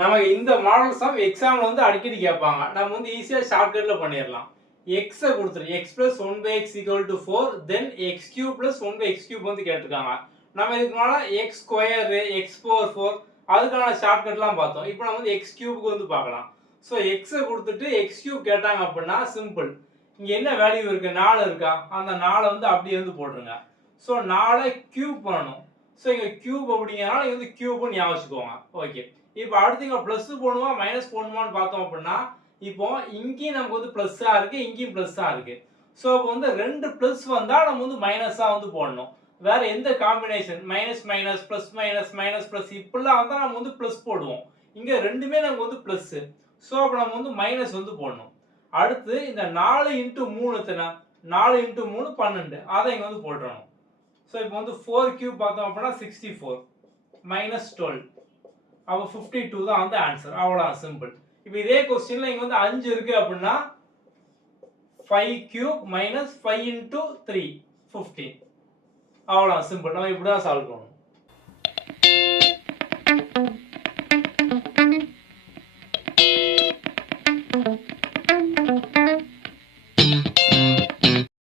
நமக்கு இந்த model some எக்ஸாம்ல வந்து அடிக்கடி கேட்பாங்க. நம்ம வந்து ஈஸியா ஷார்ட்கட்ல பண்ணிரலாம். x கொடுத்துரு x plus 1 by x equal to 4 then x cube plus 1 by x cube வந்து கேட்டிருக்காங்க. நம்ம இதுக்கு முன்னால x square x power 4 அதுக்கான ஷார்ட்கட்லாம் பார்த்தோம். இப்போ நம்ம வந்து x cube க்கு வந்து பார்க்கலாம். சோ x கொடுத்துட்டு x cube கேட்டாங்க அப்படின்னா சிம்பிள். இங்க என்ன வேல்யூ இருக்கு? 4 இருக்கா? அந்த 4 வந்து அப்படியே வந்து போட்டுருங்க. சோ 4 கியூப் பண்ணனும். சோ இங்க கியூப் அப்படிங்கறனால இது வந்து கியூப்னு ஞாபகம் வச்சுக்கோங்க. ஓகே. இப்போ அடுத்து இங்க பிளஸ் போடணுமா மைனஸ் போடணுமான்னு பார்த்தோம் அப்படின்னா இப்போ இங்கேயும் நமக்கு வந்து பிளஸ்ஸா இருக்கு இங்கேயும் பிளஸ்ஸா இருக்கு. சோ அப்போ வந்து ரெண்டு பிளஸ் வந்தா நம்ம வந்து மைனஸா வந்து போடணும். வேற எந்த combination minus minus plus minus minus plus இப்படிலாம் வந்தா நம்ம வந்து பிளஸ் போடுவோம். இங்க ரெண்டுமே நமக்கு வந்து பிளஸ். சோ அப்ப நம்ம வந்து மைனஸ் வந்து போடணும். அடுத்து இந்த 4 இன்டு 3 எத்தனை? 4 இன்டு 3 12. அதை இங்க வந்து போட்டுறணும். சோ இப்போ வந்து 4 கியூப் பார்த்தோம் அப்படின்னா 64 மைனஸ் 12. அப்ப 52 தான் வந்து ஆன்சர். அவ்வளவுதான் சிம்பிள். இப்போ இதே क्वेश्चनல இங்க வந்து 5 இருக்கு அப்படின்னா 5 கியூப் மைனஸ் 5 இன்டு 3 15. அவ்வளவுதான் சிம்பிள். நம்ம இப்படி தான் சால்வ் பண்ணணும்.